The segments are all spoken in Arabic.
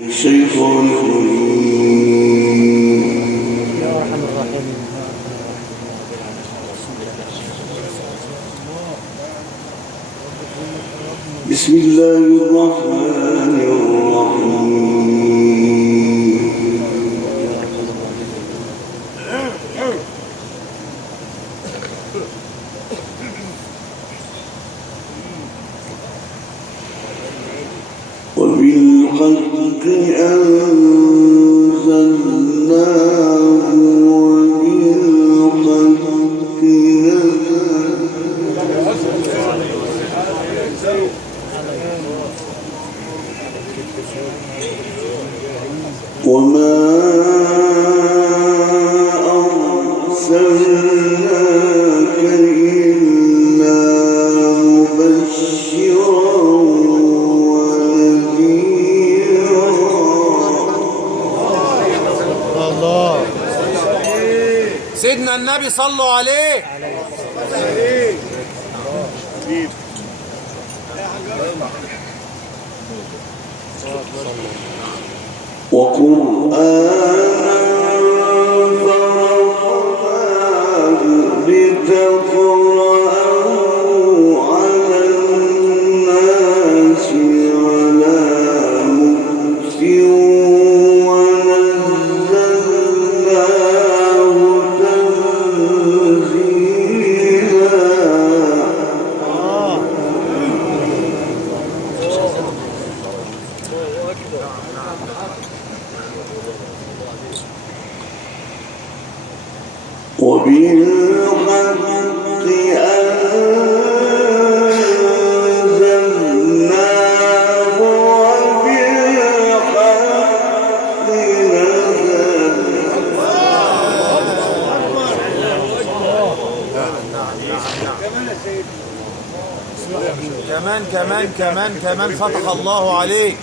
الشيطان بسم الله الرحمن الرحيم وبالحق أنزلناه وبالحق وما أرسلناك إلا مبشرا ونذيرا. الله سيدنا النبي صلوا عليه. وقرآنا فرقناه لتقرأه على الناس على مكث ونزلناه تنزيلا. وبالحق أنزلناه وبالحق نزل. كمان فتح الله عليك.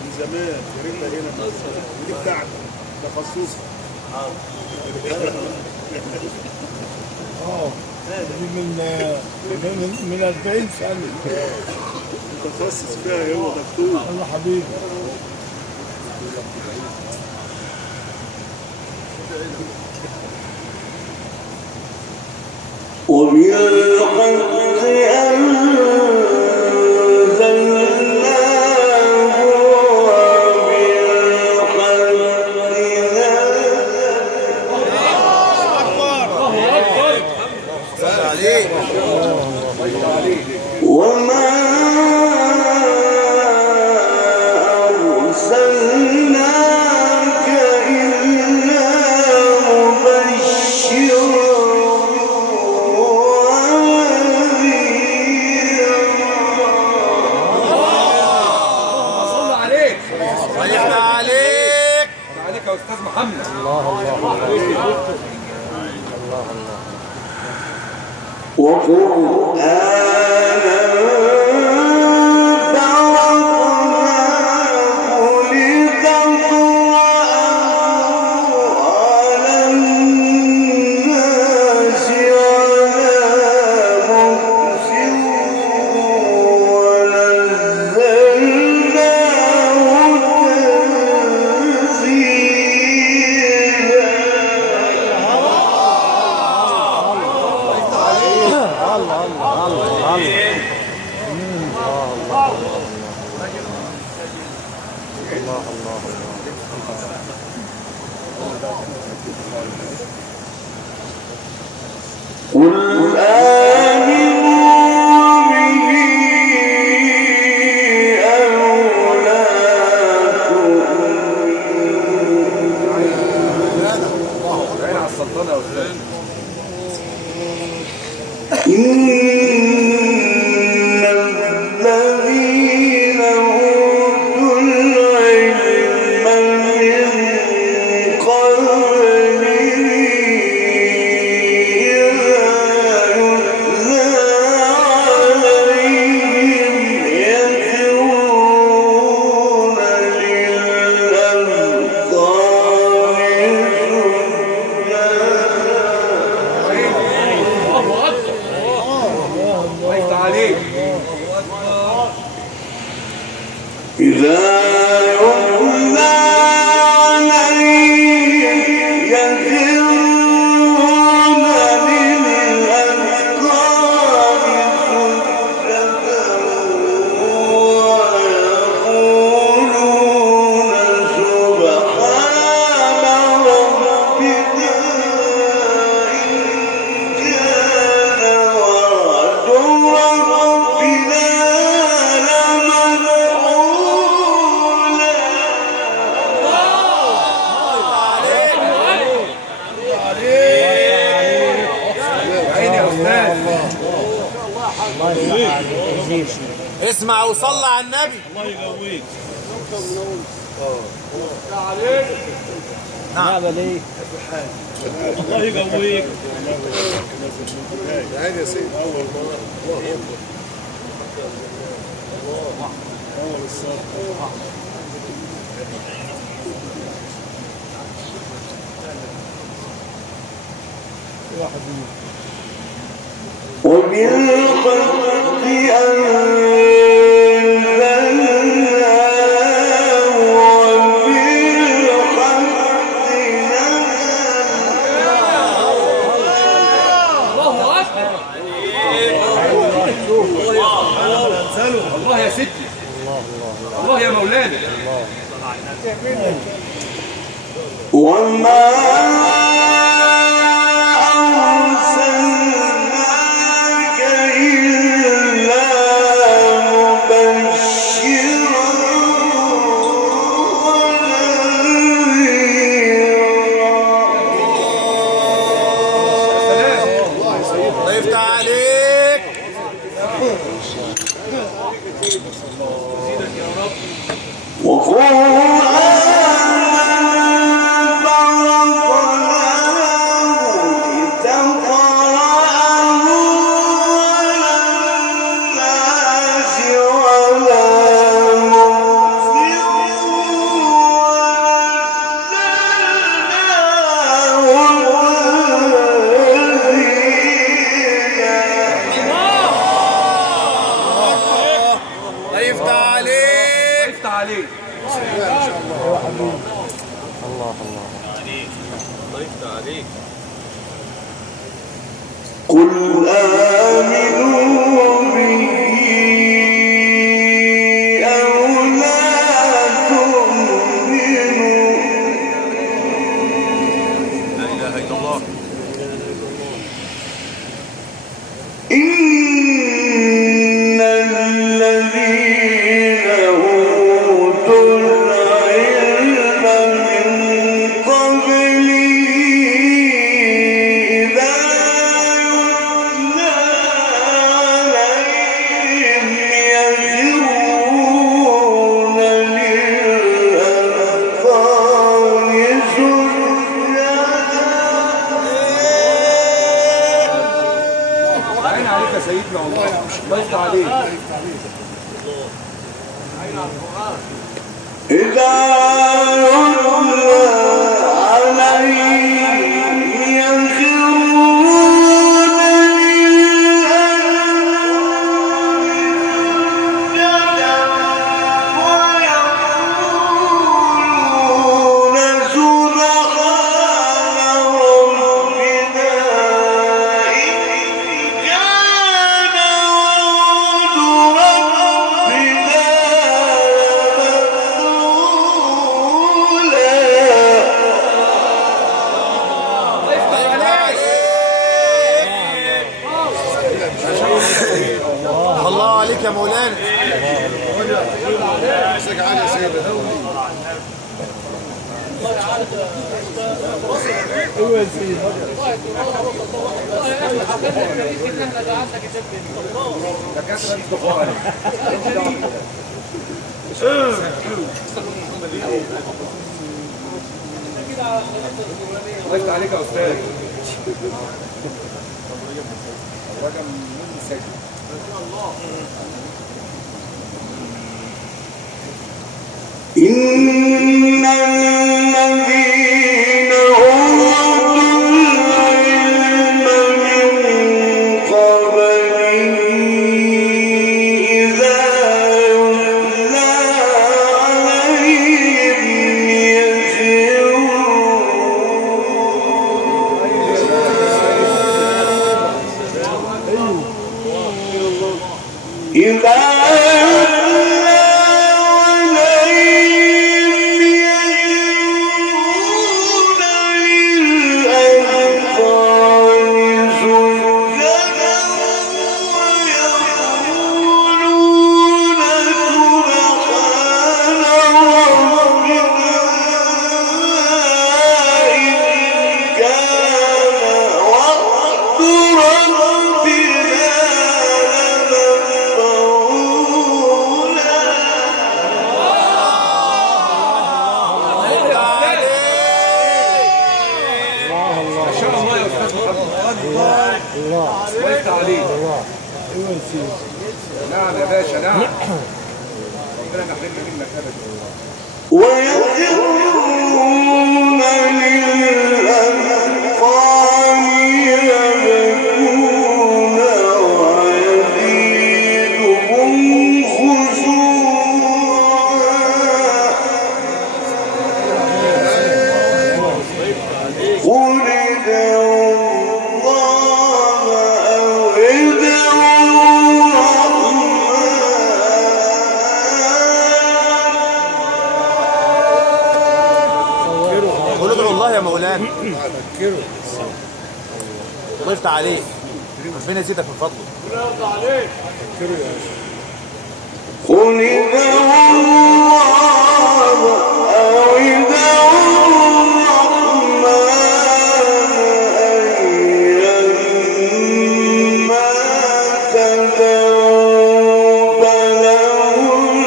من زمان جرينا هنا دي بتاعتك تخصصك. من 40 سنة متخصص فيها هو دكتور. الله حبيبي. وبالحق أنزلناه وما أرسلناك إلا مبشرا صلى عليك. صلينا عليك. عليك يا استاذ محمد. وقرآنا فرقناه لتقرأه على الناس على مكث ونزلناه قل آمنوا به أو لا إن الذين أوتوا العلم من قبله إذا اسمع وصلى على النبي. الله يقويك. نعم. الله يقويك. يعني يا سيدي وبالحق أنزلناه وبالحق نزل. الله يا ستي. الله يا مولانا. وما أرسلناك إلا مبشرا ونذيرا. الله يفتح عليك. الله يفتح عليك. يفتح عليك. قل آمنوا به أو لا تؤمنوا لا إله إلا الله. إن الذين أوتوا العلم من قبله إذا يتلى عليهم يخرون للأذقان سجدا. عين عليك يا سيدنا والله. الله يفتح عليك. إذا يتلى عليهم يخرون للأذقان ويقولون سبحان ربنا إن كان وعد ربنا الله عليك يا مولانا. سجعان يا سيدي الله يفتح عليك يا استاذ. الرقم من سجل. إن الذين أوتوا العلم من قبله إذا يتلى عليهم يخرون إذا يتلى عليهم الله وقفت عليه. الله ايوه يا سيدي. نعم يا باشا نعم. ربنا ما يحرمنا منك ابدا. ويخرون للأذقان يبكون ويزيدهم خشوعا قل ادعوا الله أو ادعوا قول ادعوا الله يا مولانا. فكروا الله يفتح عليك. ربنا يزيدك من فضله. فكروا يا شيخ. قل ادعوا الله أو ادعوا الرحمن أيما تدعوا فله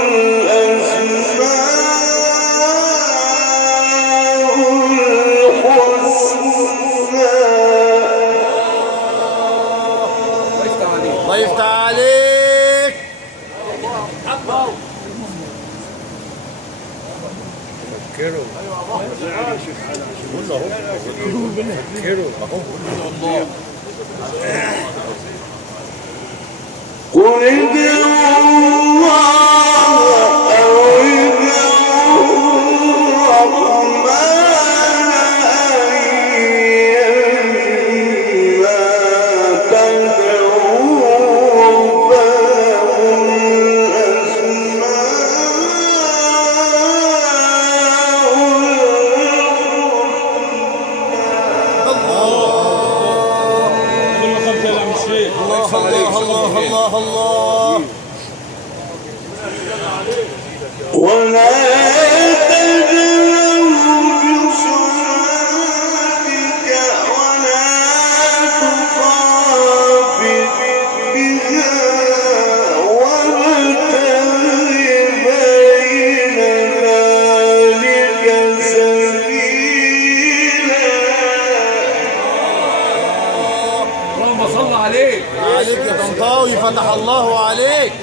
الأسماء الحسنى وقفت عليه. الله يفتح عليك. فكروا فكروا قل ادعوا الله أو ادعوا الرحمن أيما تدعوا فله الله الله الله الله. ولا تجهر بصلاتك ولا تخافت بها وابتغ بين ذلك سبيلا اللهم صل عليه. عليك يا طنطاوي، فتح الله عليك.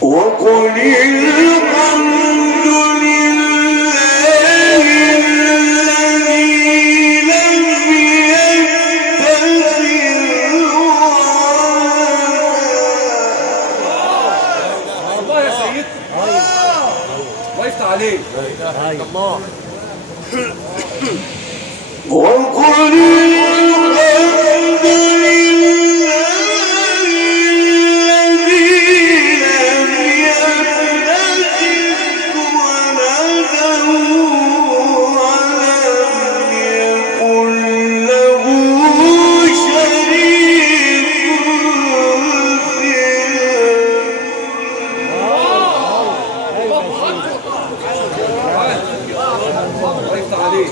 وقل الحمد لله الذي لم يتخذ ولدا الله يا سيدنا. وقفت عليه. الله. وقل الحمد لله الذي لم يتخذ ولدا ولم يكن له شريك في وقفت عليه.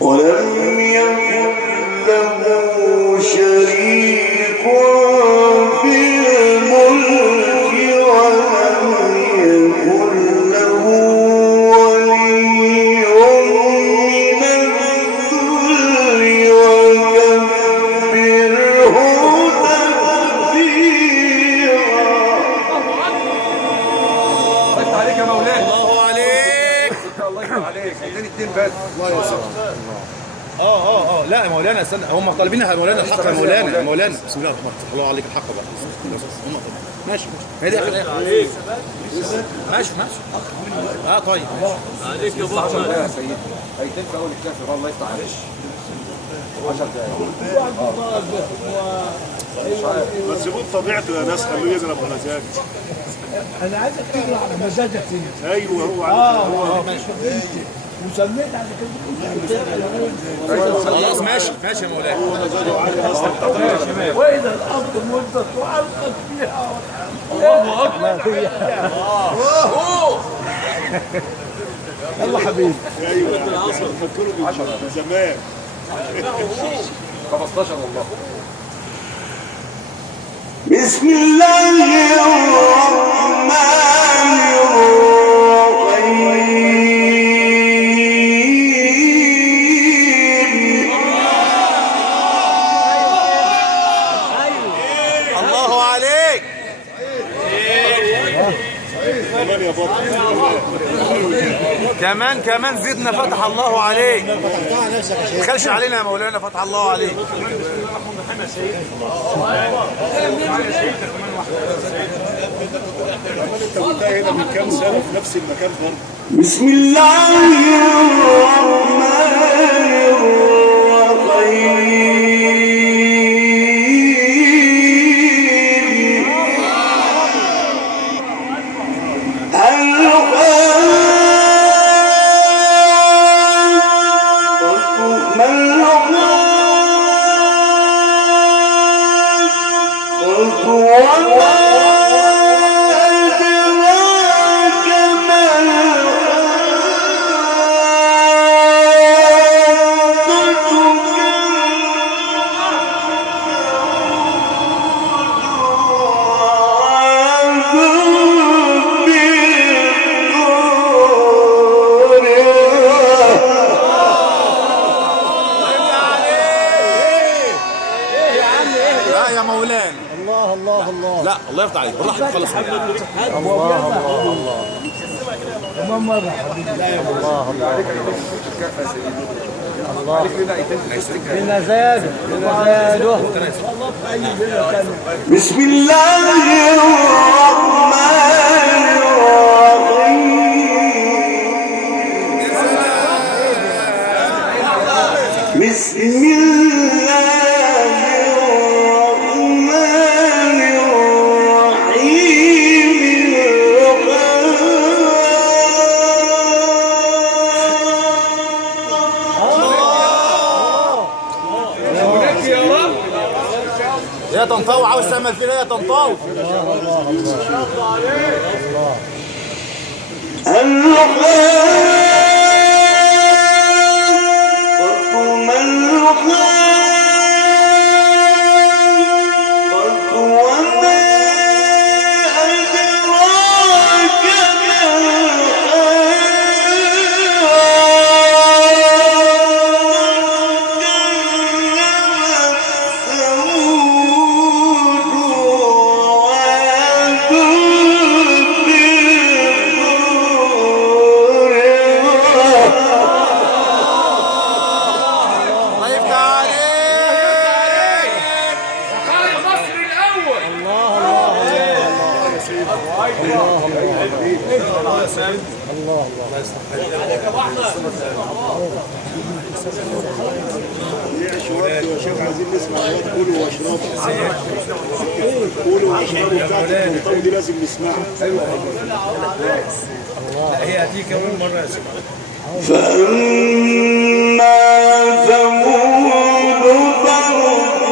ولم يكن له شريك في الملك ولم يكن له ولي من الذل وكبره تكبيرا وقفت عليك يا مولانا. الله عليك. الله يفتح عليك. اديني الدين بس. لا يا مولانا استنى، هم طالبين يا مولانا الحق يا مولانا. يا مولانا بسم الله الرحمن الرحيم. الله عليك الحق بقى. ماشي هي دي ماشي طيب عليك يا بابا. 10 دقايق يا سيدي. هيتم في اول الكاس. الله يفتح عليك. 10 دقايق. بس سيبوه بطبيعته يا ناس، خلوه يقرا بمزاج. انا عايزك تقرا على مزاجك انت. ايوه هو عارف. وسميت على كده. خلاص ماشي يا مولانا. واذا الارض مدت وعلقت فيها الله اكبر. يلا حبيبي. ايوه فكروا من زمان. 15 والله. بسم الله الرحمن الرحيم الله عليك. كمان يا بطل كمان زدنا فتح الله عليك. ما تخلش علينا يا مولانا، فتح الله عليك. انت قلتها هنا من كام سنه في نفس المكان برضه. بسم الله الرحمن لا يا مولانا. الله الله الله. لا الله يفتح عليك، بالراحه خالص. الله الله الله. كمان مرة حبيبي. الله الله. الله. لنا زيادة. بسم الله الرحمن الرحيم بسم الله الرحمن الرحيم يا طنطاوي عاوز تعمل فينا يا طنطاوي. يا شيخ عايزين نسمع قولوا واشربوا. قولوا واشربوا بتاعت الطنطاوي دي لازم نسمعها. هي هتيجي كمان مرة يا سيدي. فأما ثمود فأهلكوا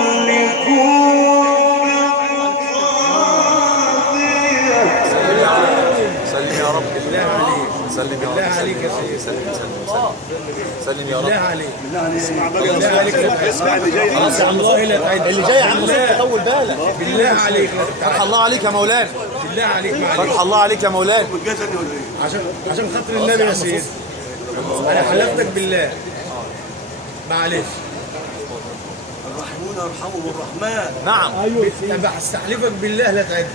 سلم يا رب. بالله عليك. سلم يا رب. بالله عليك يا سيدي. سلم يا رب. بالله عليك. اسمع بقى اسمع اللي جاي. خلاص يا عم اللي جاي يا عم طول بالك. بالله عليك. فتح الله عليك يا مولانا. بالله عليك. فتح الله عليك يا مولانا. عشان خاطر النبي يا سيدي. أنا حلفتك بالله. معلش. الرحمن يرحمه الرحمن. نعم. أيوه. هستحلفك بالله لا تعد.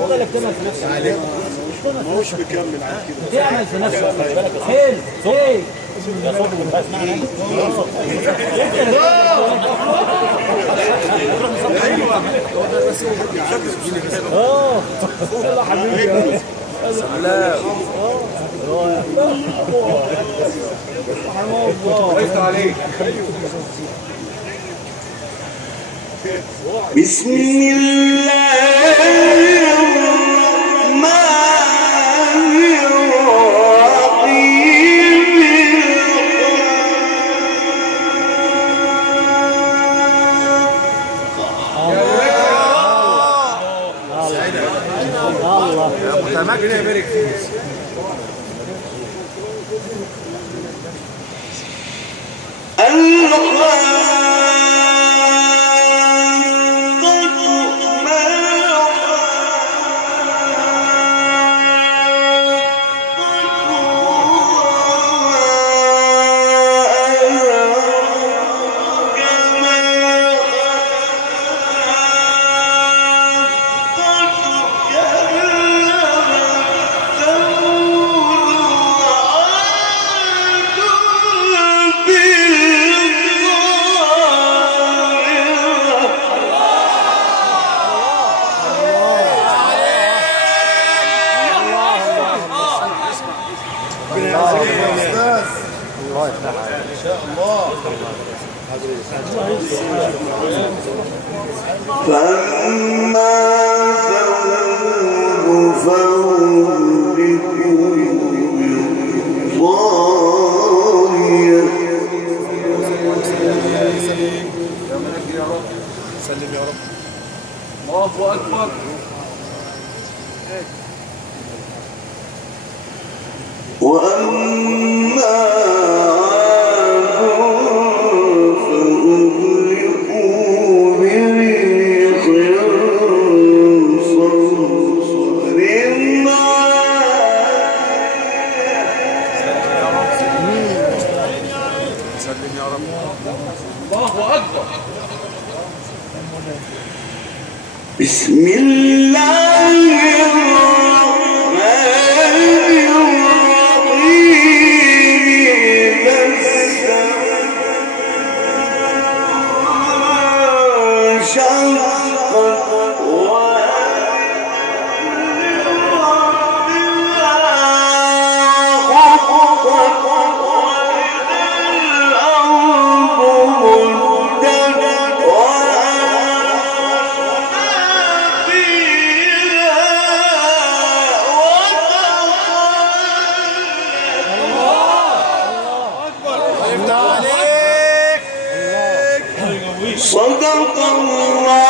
والله بتعمل في نفسك عليك. ما هوش مكمل على كده. تعمل في نفسك. حلو. ايه؟ يلا حبيبي. لا. وقفت عليك. بسم الله الرحمن الرحيم متمكن يبارك فيك. الرحمن ربنا يعزك يا استاذ. الله يفتح عليك. ان شاء الله. فأما ثمود فأهلكوا بالطاغية سلم يا رب. الله أكبر. وأما عاد فأهلكوا بريح صرصر سلم يا رب. الله أكبر. بسم الله الرحمن الرحيم انشقت صدق الله